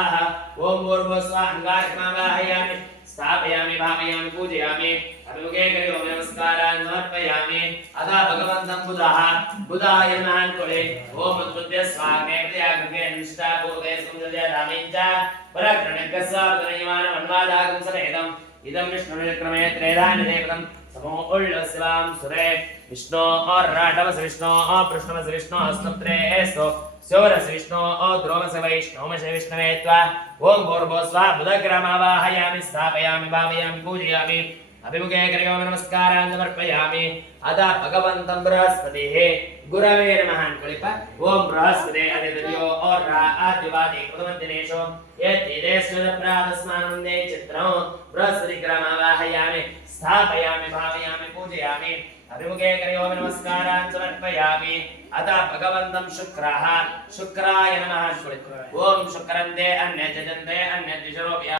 आह ओम भूर्भुवस्सुवः अंगारकमावाहयामि स्थापयामि भावयामि पूजयामि अभिमुखे करियो नमस्कारान् समर्पयामि अदा भगवन्तं बुधाय नमः कुले ओम उत्पत्त्य स्वामे प्रत्यागृहे निष्ठा पूर्वे सुमदय रामेञ्च पराक्रमकस्वापदनयमान वन्वादागं समेतम् इदं विष्णुविक्रमे त्रेधानिदेवतं समो उल्लस्वां सुरे विष्णो और राटवस विष्णो और कृष्णवस विष्णो स्तोत्रेस्तो स्योरस विष्णो और द्रोमस वैष्णवमस विष्णवे त्वा ओम भूर्भुवस्सुवः बुधग्रामावाहयामि स्थापयामि भावयामि पूजयामि अभिमुखे करियो नमस्कारान् समर्पयामि अदा भगवन्तं बृहस्पतिः गुरवे नमः कुलिप ओम बृहस्पते अधिदेवो और आदिवादी प्रथमदिनेषु यतिदेशो प्रातस्मानन्दे चित्रं बृहस्पतिग्रामावाहयामि स्थापयामि भावयामि पूजयामि अभिमुखे करियो नमस्कारान् समर्पयामि अतः भगवन्तं शुक्राय नमः ओम शुक्रन्ते अन्यजन्ते अन्यदिशरोप्य